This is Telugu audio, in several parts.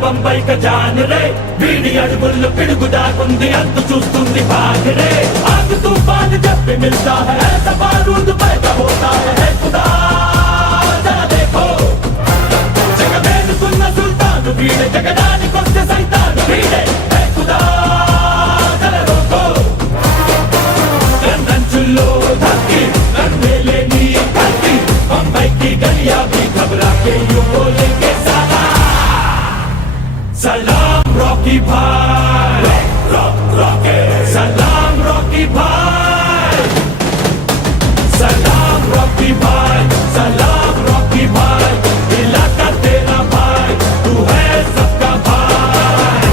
बंबई का जान रे बीड़ी अड़गुल पिड़गु दागुंदी अंत चूस्तुंदी भाग रे आग तूफान जब भी मिलता है ऐसा बारूद पैदा होता है खुदा जरा देखो जगमेन सुन्ना सुल्तान भीड़े जगदानी कोस्ते सैतान भीड़े है खुदा जरा रोको చుల్లో धक्की मेले नी धक्की बंबई की गलियां भी घबरा के यूं बोलेंगे सलाम रॉकी भाई रॉकी सलाम रॉकी भाई सलाम रॉकी भाई सलाम रॉकी भाई इलाका तेरा भाई तू है सबका भाई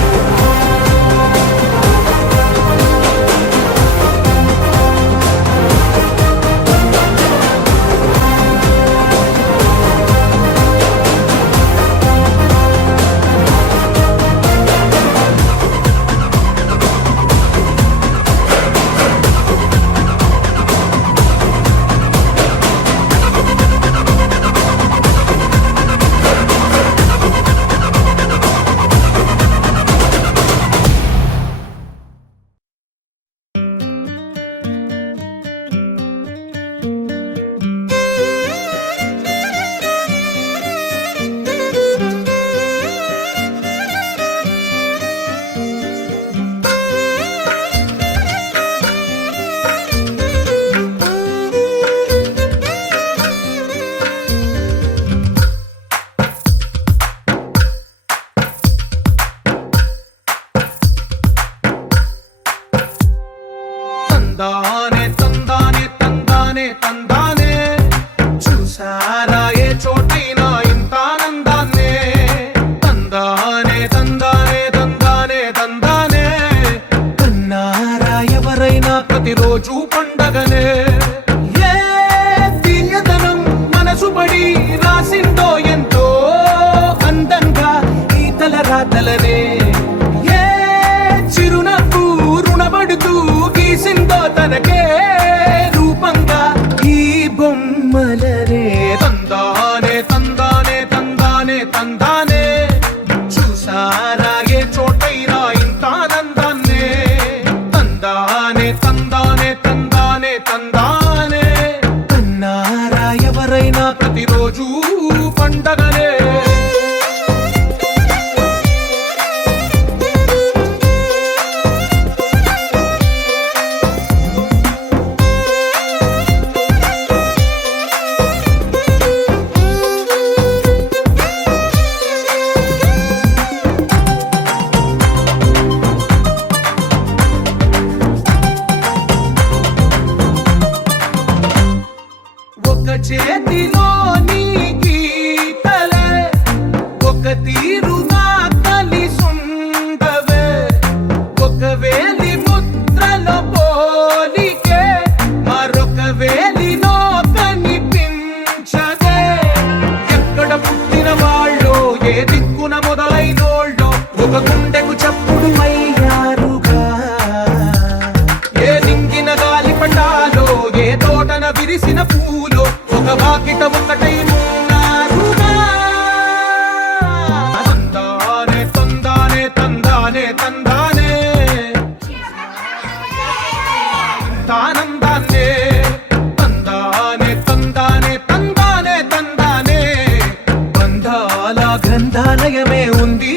తందానే తందానే తందానే తందానే చూసారా ఏ చోటైనా ఇంత ఆనందాన్నే తందానే తందానే తందానే తందానే కన్నారా ఎవరైనా ప్రతిరోజు పండగనే ఏ తీయదనం మనసు పడి రాసిందో ఎంతో అందంగా ఈ తలరాతలనే ఏ చిరునవ్వు రుణపడుతూ గీసిందో తనకే రూపంగా ఈ బొమ్మలనే తందానే తందానే తందానే తందానే చూసారా ఏ చోటైనా ఇంత ఆనందాన్నే తందానే తందానే తందానే తందానే కన్నారా ఎవరైనా ప్రతిరోజు పండగనే జంటలుగా కలిసుండవే ఒక వేలి ముద్రలో పోలికే మరొక వేలిలో కనిపించదే ఎక్కడ పుట్టిన వాళ్ళో ఏ దిక్కున మొదలైనోళ్ళో ఒక గుండెకు చప్పుడు అయ్యారుగా ఏ దింగిన గాలి పటాలో ఏ తోటన విరిసిన పూలో ఒక వాకిట ఒకటై ఉన్నారుగా తందానే తందానే తందానే తందానే తానందానే తందానే తందానే తందానే తందానే బంధాల గ్రంథాలయమే ఉంది